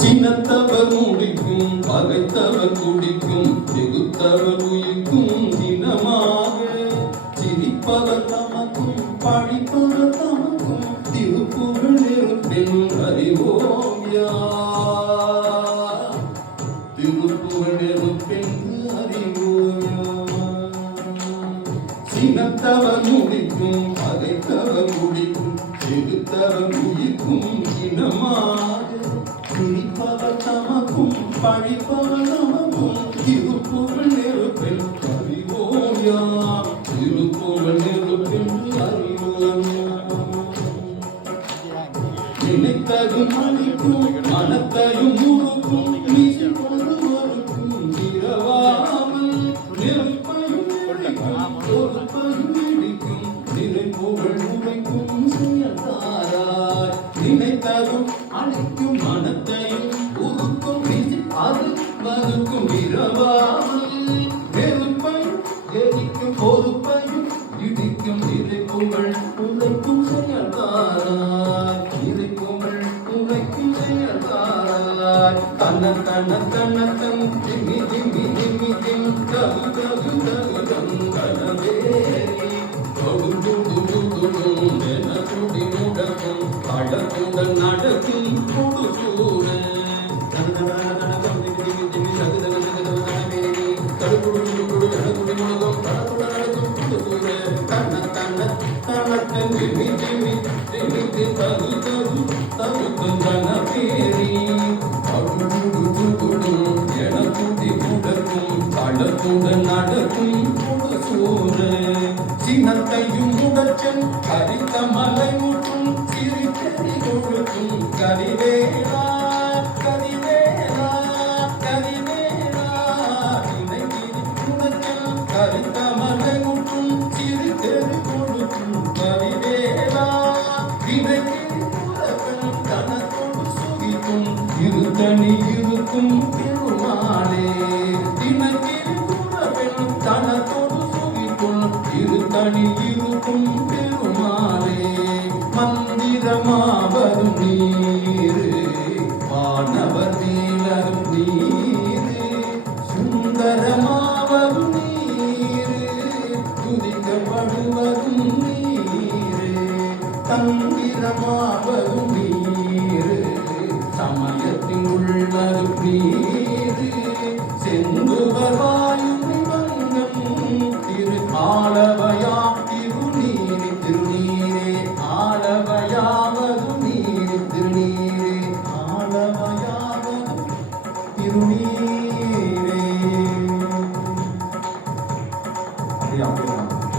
சினத்தவர் முடிக்கும் பகைத்தவர் குடிக்கும் செகுத்தவர் உயிர்க்கும் தினமாக சிரிப்பவர் தமக்கும் படிப்பவர் தமக்கும் திருப்புகழ் இருப்பின் அறிவோயா திருப்புகழ் இருப்பின் அறிவோயா சினத்தவர் முடிக்கும் பகைத்தவர் குடிக்கும் செகுத்தவர் உயிர்க்கும் தினமாக சிரிப்பவர் தமக்கும் படிப்பவர் தமக்கும் திருப்புகழ் நெருப்பில் அறிவோயா திருப்புகழ் நெருப்பில் அறிவோயா நினைத்ததும் அளிக்கும் மனத்தையும் முழுக்கும் ஒருவருக்கும் இரவாமல் நெருப்பையும் பொறுப்பையும் இடிக்கும் நினைப்புகள் உடைக்கும் செயல்தாராய் நினைத்ததும் அளிக்கும் மனத்தையும் உருக்கும் அது வகுக்கும் இரவாமல் நெருப்பையும் எரிக்கும் பொறுப்பையும் இடிக்கும் இறைப்புகள் உழைக்கும் செயல்தாராய் இறைப்புகள் உழைக்கும் செயல்தாராய் கண்ண கண்ண கண்ணத்தம் திமி திமி திமி திம் தகு தகு தகு தம் கணவேரி தொகுதுடுதுடும் என துடி முடக்கும் கடற்குடல் நடக்கும் கொடுசூர சின்னத்தையும் உடச்சன் கரித்த மலை முற்றும் சிரிச்செறி கொடுக்கும் கரிவேலா கரிவேலா கரிவேலா இணைகிரி உடச்சன் கரித்த மலை முற்றும் சிரிச்செறி கொடுக்கும் கரிவேலா இணைகிரி உடச்சன் கனத்தோடு சுகிக்கும் இருத்தனி இருக்கும் பெருமாளே இணைகிரி உடச்சன் கனத்தோடு இருத்தனி இருக்கும் பெருமாளே மந்திரமாவரும் நீரு வானவர் நீலரும் நீரு சுந்தரமாவரும் நீரு துதிக்கப்படுவரும் நீரு தந்திரமாவரும் நீரு சமயத்தின் உள்ளரும் நீரு